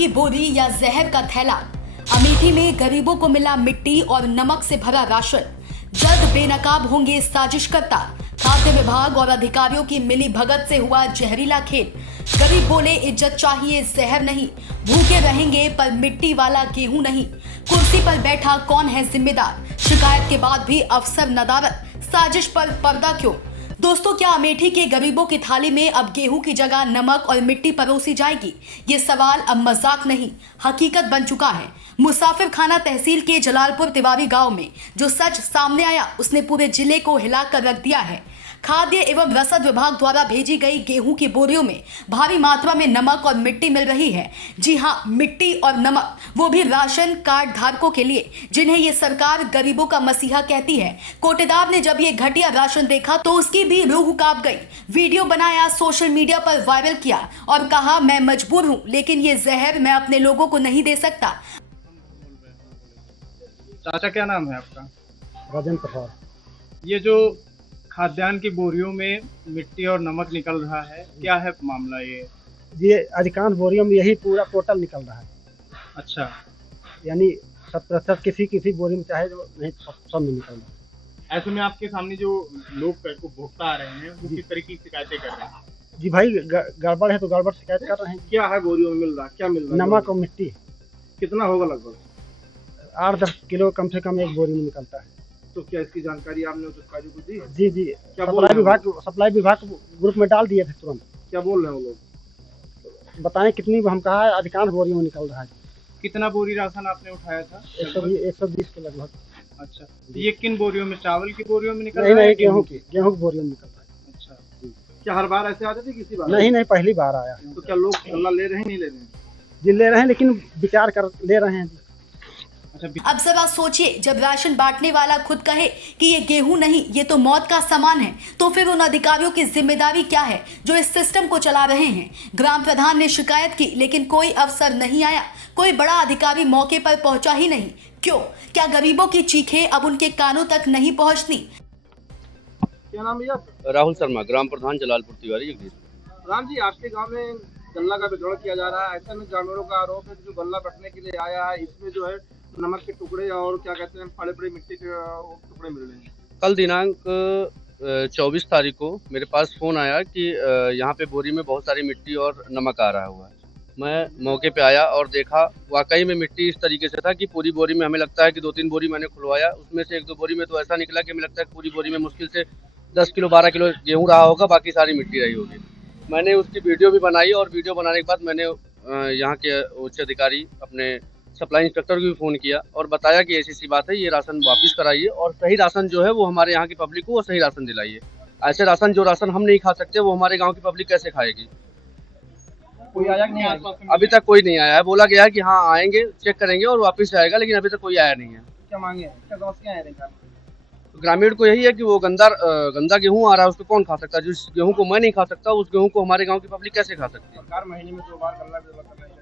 की बोरी या जहर का थैला। अमेठी में गरीबों को मिला मिट्टी और नमक से भरा राशन। जल्द बेनकाब होंगे साजिशकर्ता। खाद्य विभाग और अधिकारियों की मिली भगत से हुआ जहरीला खेल। गरीब बोले इज्जत चाहिए जहर नहीं, भूखे रहेंगे पर मिट्टी वाला गेहूं नहीं। कुर्सी पर बैठा कौन है जिम्मेदार, शिकायत के बाद भी अफसर नदारत। साजिश पर पर्दा क्यों? दोस्तों, क्या अमेठी के गरीबों की थाली में अब गेहूं की जगह नमक और मिट्टी परोसी जाएगी? ये सवाल अब मजाक नहीं, हकीकत बन चुका है। मुसाफिर खाना तहसील के जलालपुर तिवारी गांव में जो सच सामने आया उसने पूरे जिले को हिलाकर रख दिया है। खाद्य एवं रसद विभाग द्वारा भेजी गई गेहूं की बोरियों में भारी मात्रा में नमक और मिट्टी मिल रही है। जी हां, मिट्टी और नमक, वो भी राशन कार्ड धारकों के लिए, जिन्हें ये सरकार गरीबों का मसीहा कहती है। कोटेदार ने जब ये घटिया राशन देखा तो उसकी भी रूह कांप गई। वीडियो बनाया, सोशल मीडिया पर वायरल किया और कहा, मैं मजबूर हूं, लेकिन ये जहर मैं अपने लोगों को नहीं दे सकता। चाचा, क्या नाम है आपका? राजेंद्र प्रसाद। ये जो खाद्यान्न की बोरियों में मिट्टी और नमक निकल रहा है, क्या है मामला ये अधिकांश बोरियों में यही पूरा टोटल निकल रहा है। अच्छा, यानी 70% किसी बोरी में चाहे जो नहीं, सब में निकल रहा है। ऐसे में आपके सामने जो लोग उपभोक्ता आ रहे हैं वो किस तरीके की शिकायतें कर रहे हैं? जी भाई, गड़बड़ है तो गड़बड़ शिकायत कर रहे हैं। क्या है बोरियों में मिल रहा, क्या मिल रहा है? नमक और मिट्टी। कितना होगा लगभग? 8-10 किलो कम से कम एक बोरी में निकलता है। तो क्या इसकी जानकारी आपने उस अधिकारी को दी? जी, क्या बोल रहे हैं? सप्लाई विभाग ग्रुप में डाल दिए थे तुरंत। क्या बोल रहे हैं वो लोग? बताएं कितनी, हम कहा है अधिकांश बोरियों में निकल रहा है। कितना बोरी राशन आपने उठाया था? 120 के लगभग। अच्छा, ये किन बोरियों में? चावल की बोरियों में निकल नहीं रहा है? गेहूँ की बोरियों में निकल रहा है। अच्छा, क्या हर बार ऐसे आते थे किसी बार? नहीं, पहली बार आया। तो क्या लोग गल्ला ले रहे हैं, नहीं ले रहे हैं? जी ले रहे हैं, लेकिन विचार कर ले रहे हैं। अब जरा सोचिए, जब राशन बांटने वाला खुद कहे कि ये गेहूं नहीं, ये तो मौत का सामान है, तो फिर उन अधिकारियों की जिम्मेदारी क्या है जो इस सिस्टम को चला रहे हैं? ग्राम प्रधान ने शिकायत की, लेकिन कोई अफसर नहीं आया, कोई बड़ा अधिकारी मौके पर पहुंचा ही नहीं। क्यों? क्या गरीबों की चीखें अब उनके कानों तक नहीं पहुंचती? क्या नाम है आपका? राहुल शर्मा, ग्राम प्रधान जलालपुर तिवारी। राम जी, आपके गांव में गल्ला का वितरण किया जा रहा है। ऐसे में ग्रामीणों का आरोप है कि जो गल्ला बटने के लिए आया है, इसमें जो है नमक के टुकड़े और क्या कहते हैं बड़े बड़े मिट्टी के टुकड़े मिल रहे हैं। कल दिनांक 24 तारीख को मेरे पास फ़ोन आया कि यहाँ पे बोरी में बहुत सारी मिट्टी और नमक आ रहा हुआ है। मैं मौके पे आया और देखा, वाकई में मिट्टी इस तरीके से था कि पूरी बोरी में हमें लगता है कि 2-3 बोरी मैंने खुलवाया, उसमें से 1-2 बोरी में तो ऐसा निकला कि हमें लगता है कि पूरी बोरी में मुश्किल से 10 किलो 12 किलो गेहूँ रहा होगा, बाकी सारी मिट्टी रही होगी। मैंने उसकी वीडियो भी बनाई और वीडियो बनाने के बाद मैंने यहाँ के उच्च अधिकारी अपने सप्लाई इंस्पेक्टर को भी फ़ोन किया और बताया कि ऐसी बात है, ये राशन वापस कराइए और सही राशन जो है वो हमारे यहाँ की पब्लिक को वो सही राशन दिलाइए। ऐसे राशन जो राशन हम नहीं खा सकते वो हमारे गांव की पब्लिक कैसे खाएगी? कोई आया कि नहीं आया? अभी तक कोई नहीं आया है। बोला गया है कि हाँ आएंगे, चेक करेंगे और वापस आएगा, लेकिन अभी तक कोई आया नहीं है। क्या मांगे हैं? क्या समस्या है? ग्रामीण को यही है कि वो गंदा गेहूँ आ रहा है, उसको कौन खा सकता है? जिस गेहूँ को मैं नहीं खा सकता, उस गेहूँ को हमारे गाँव की पब्लिक कैसे खा सकती है? सरकार महीने में 2 बार गल्ला वितरण करना चाहिए,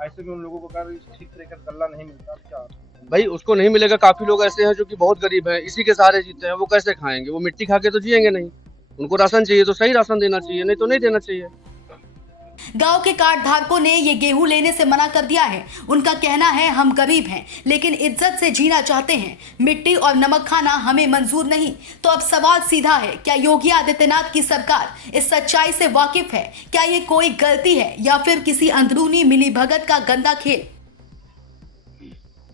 ऐसे में उन लोगों को अगर ठीक तरीके से गल्ला नहीं मिलता तो क्या? भाई उसको नहीं मिलेगा। काफी लोग ऐसे हैं जो कि बहुत गरीब हैं, इसी के सहारे जीते हैं, वो कैसे खाएंगे? वो मिट्टी खा के तो जिएंगे नहीं। उनको राशन चाहिए तो सही राशन देना चाहिए, नहीं तो नहीं देना चाहिए। गांव के कार्ड धारकों ने ये गेहूं लेने से मना कर दिया है। उनका कहना है, हम गरीब हैं लेकिन इज्जत से जीना चाहते हैं, मिट्टी और नमक खाना हमें मंजूर नहीं। तो अब सवाल सीधा है, क्या योगी आदित्यनाथ की सरकार इस सच्चाई से वाकिफ है? क्या ये कोई गलती है या फिर किसी अंदरूनी मिलीभगत का गंदा खेल?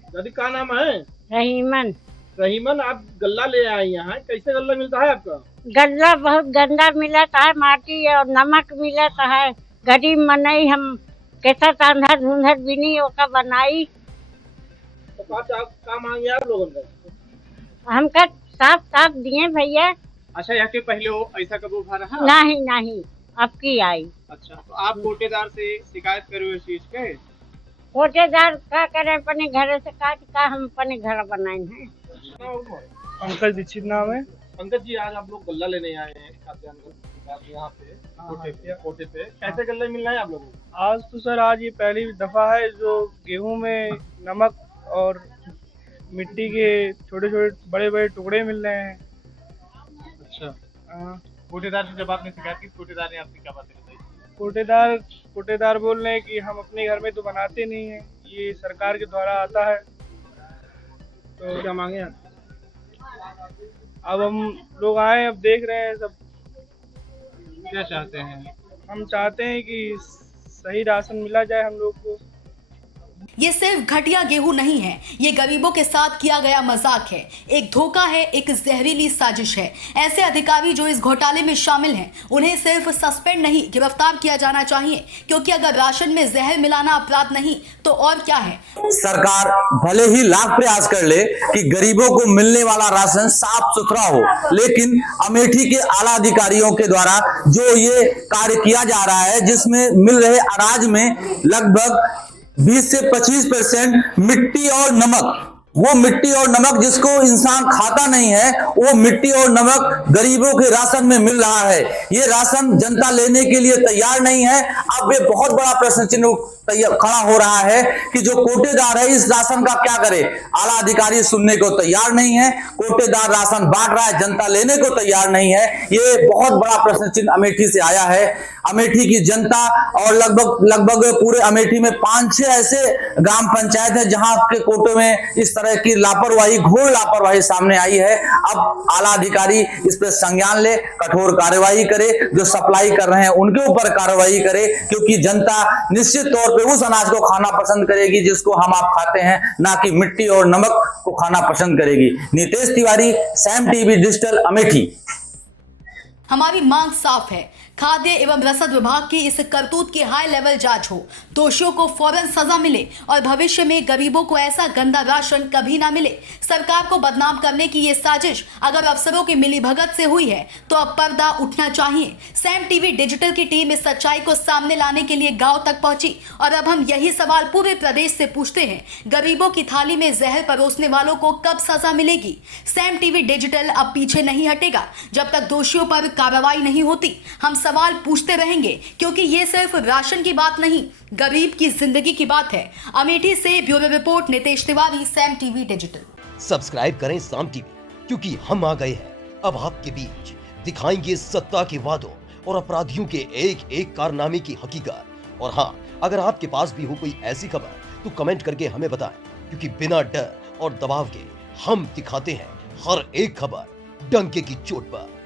दादी, क्या नाम है? रहीमन। रहीमन, आप गल्ला ले आए यहाँ, कैसे गल्ला मिलता है आपका? गल्ला बहुत गंदा मिलता है, माटी और नमक मिलता है। गरीब मनई हम कैसा तांधर धुंधर बिनी ओका बनाई। तो क्या मांगे आप लोगों ने? हमका साफ दिए भैया। अच्छा, यहाँ के पहले हो ऐसा कभी उठा रहा? नहीं, अब की आई। अच्छा, तो आप कोटेदार से शिकायत करो इस चीज के? कोटेदार का करे, अपने घर से काट का हम अपने घर बनाए हैं। पंकज दीक्षित नाम है। पंकज जी, आज आप लोग गल्ला लेने आए हैं खाद्यान्न यहाँ पे कोटे पे, कैसे गल्ले मिल रहे हैं आप लोगों को? आज तो सर, आज ये पहली दफा है जो गेहूं में नमक और मिट्टी के छोटे छोटे बड़े बड़े टुकड़े मिल रहे हैं। अच्छा, कोटेदार से जब आपने शिकायत की, कोटेदार ने आपसे क्या बातें बताई? कोटेदार बोल रहे हैं कि हम अपने घर में तो बनाते नहीं हैं, ये सरकार के द्वारा आता है। तो क्या मांगे हैं? अब हम लोग आए, अब देख रहे हैं सब। क्या चाहते हैं? हम चाहते हैं कि सही राशन मिला जाए हम लोग को। ये सिर्फ घटिया गेहूं नहीं है, ये गरीबों के साथ किया गया मजाक है, एक धोखा है, एक जहरीली साजिश है। ऐसे अधिकारी जो इस घोटाले में शामिल हैं, उन्हें सिर्फ सस्पेंड नहीं गिरफ्तार किया जाना चाहिए, क्योंकि अगर राशन में जहर मिलाना अपराध नहीं तो और क्या है। सरकार भले ही लाख प्रयास कर ले कि गरीबों को मिलने वाला राशन साफ सुथरा हो, लेकिन अमेठी के आला अधिकारियों के द्वारा जो ये कार्य किया जा रहा है, जिसमें मिल रहे अनाज में लगभग 20 से 25% मिट्टी और नमक, वो मिट्टी और नमक जिसको इंसान खाता नहीं है, वो मिट्टी और नमक गरीबों के राशन में मिल रहा है। ये राशन जनता लेने के लिए तैयार नहीं है। अब ये बहुत बड़ा प्रश्न चिन्ह खड़ा हो रहा है कि जो कोटेदार है इस राशन का क्या करे। आला अधिकारी सुनने को तैयार नहीं है, कोटेदार राशन बांट रहा है, जनता लेने को तैयार नहीं है। ये बहुत बड़ा प्रश्न चिन्ह अमेठी से आया है। अमेठी की जनता और लगभग पूरे अमेठी में 5-6 ऐसे ग्राम पंचायत है जहां के कोटे में इस तरह की लापरवाही, घोर लापरवाही सामने आई है। अब आला अधिकारी इस पर संज्ञान ले, कठोर कार्यवाही करे, जो सप्लाई कर रहे हैं उनके ऊपर कार्यवाही करे, क्योंकि जनता निश्चित तौर पे उस अनाज को खाना पसंद करेगी जिसको हम आप खाते हैं, ना कि मिट्टी और नमक को खाना पसंद करेगी। Nitesh Tiwari, Sam TV digital, Amethi. हमारी मांग साफ है, खाद्य एवं रसद विभाग की इस करतूत की हाई लेवल जांच हो, दोषियों को फौरन सजा मिले और भविष्य में गरीबों को ऐसा गंदा राशन कभी ना मिले। सरकार को बदनाम करने की ये साजिश अगर अफसरों की मिलीभगत से हुई है तो अब पर्दा उठना चाहिए। सैम टीवी डिजिटल की टीम इस सच्चाई को सामने लाने के लिए गांव तक पहुंची और अब हम यही सवाल पूरे प्रदेश से पूछते हैं, गरीबों की थाली में जहर परोसने वालों को कब सजा मिलेगी? सैम टीवी डिजिटल अब पीछे नहीं हटेगा जब तक दोषियों पर कार्रवाई नहीं होती। हम सवाल पूछते रहेंगे, क्योंकि ये सिर्फ राशन की बात नहीं, गरीब की जिंदगी की बात है। अमेठी से bureau report, Nitesh Tiwari, Sam TV digital. Subscribe करें सैम टीवी, क्योंकि हम आ गए हैं अब आपके बीच, दिखाएंगे सत्ता के वादों और अपराधियों के एक एक कारनामे की हकीकत। और हाँ, अगर आपके पास भी हो कोई ऐसी खबर तो कमेंट करके हमें बताएं, क्योंकि बिना डर और दबाव के हम दिखाते हैं हर एक खबर डंके की चोट पर।